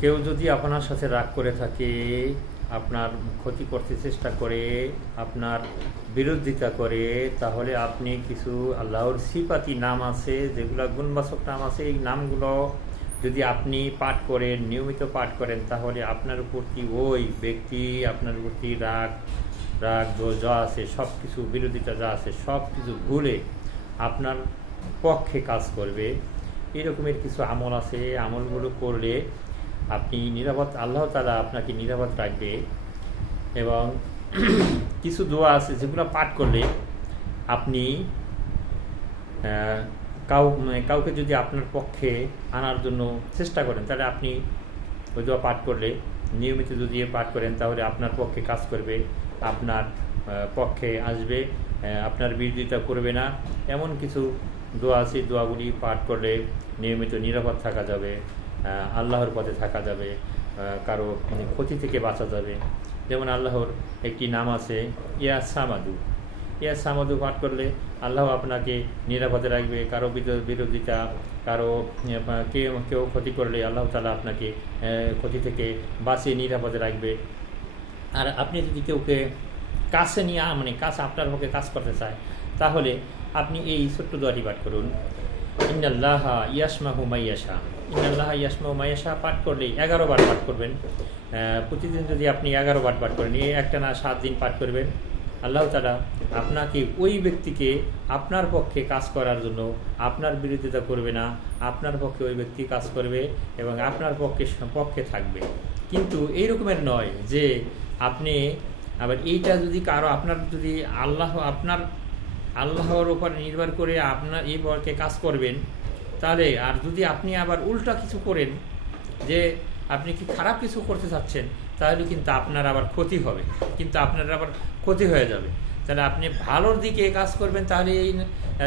কেউ যদি আপনার সাথে রাগ করে থাকে, আপনার ক্ষতি করতে চেষ্টা করে, আপনার বিরোধিতা করে, তাহলে আপনি কিছু আল্লাহর সিপাতি নাম আছে, যেগুলো গুণবাচক নাম আছে, এই নামগুলো যদি আপনি পাঠ করেন, নিয়মিত পাঠ করেন, তাহলে আপনার প্রতি ওই ব্যক্তি, আপনার প্রতি রাগ রাগ যা আছে সব কিছু বিরোধিতা যা আছে সব কিছু ভুলে আপনার পক্ষে কাজ করবে। এরকমের কিছু আমল আছে আমলগুলো করলে আপনি নিরাপদ, আল্লাহ তালা আপনাকে নিরাপদ রাখবে এবং কিছু দোয়া আছে যেগুলো পাঠ করলে আপনি কাউ মানে কাউকে যদি আপনার পক্ষে আনার জন্য চেষ্টা করেন, তাহলে আপনি ওই দোয়া পাঠ করলে, নিয়মিত যদি পাঠ করেন, তাহলে আপনার পক্ষে কাজ করবে, আপনার পক্ষে আসবে আপনার বিরোধিতা করবে না। এমন কিছু দোয়া আছে, দোয়াগুলি পাঠ করলে নিয়মিত নিরাপদ থাকা যাবে। আল্লাহর পথে থাকা যাবে কারও মানে ক্ষতি থেকে বাঁচা যাবে। যেমন আল্লাহর একটি নাম আছে, ইয়া সামাদু। ইয়া সামাদু পাঠ করলে আল্লাহ আপনাকে নিরাপদে রাখবে, কারও বিরো- বিরোধিতা, কারও কেউ কেউ ক্ষতি করলে আল্লাহ তালা আপনাকে ক্ষতি থেকে বাঁচিয়ে নিরাপদে রাখবে। আর আপনি যদি কেউকে কাছে নিয়ে মানে কাছে আপনার পক্ষে কাজ করতে চায়, তাহলে আপনি এই ছোট্ট দোয়াটি পাঠ করুন। ইন্নাল্লাহ ইয়াসমাহু মাইয়াশা। ইন্নাল্লাহ ইয়াসমাহু মাইয়াশা পাঠ করলে এগারো বার পাঠ করবেন। প্রতিদিন যদি আপনি এগারো বার পাঠ করেন, এই একটা না সাত দিন পাঠ করবেন। আল্লাহ তালা আপনাকে ওই ব্যক্তিকে আপনার পক্ষে কাজ করার জন্য আপনার বিরোধিতা করবে না, আপনার পক্ষে ওই ব্যক্তি কাজ করবে এবং আপনার পক্ষে পক্ষে থাকবে। কিন্তু এই রকমের নয় যে আপনি আবার এইটা যদি কারও আপনার যদি আল্লাহ, আপনার আল্লাহর উপর নির্ভর করে আপনার এই বরকে কাজ করবেন তাহলে আর যদি আপনি আবার উল্টা কিছু করেন যে আপনি কি খারাপ কিছু করতে চাচ্ছেন তাহলে কিন্তু আপনার আবার ক্ষতি হবে। কিন্তু আপনার আবার ক্ষতি হয়ে যাবে। তাহলে আপনি ভালোর দিকে কাজ করবেন তাহলে এই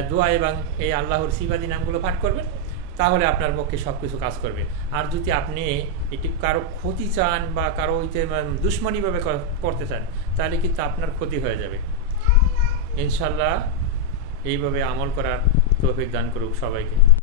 দোয়া এবং এই আল্লাহর সিবাদী নামগুলো পাঠ করবেন তাহলে আপনার পক্ষে সব কিছু কাজ করবে। আর যদি আপনি এটি কারও ক্ষতি চান বা কারও ওই যে উম, দুশ্মনীভাবে করতে চান তাহলে কিন্তু আপনার ক্ষতি হয়ে যাবে। ইনশাল্লাহ এইভাবে আমল করার তৌফিক দান করুক সবাইকে।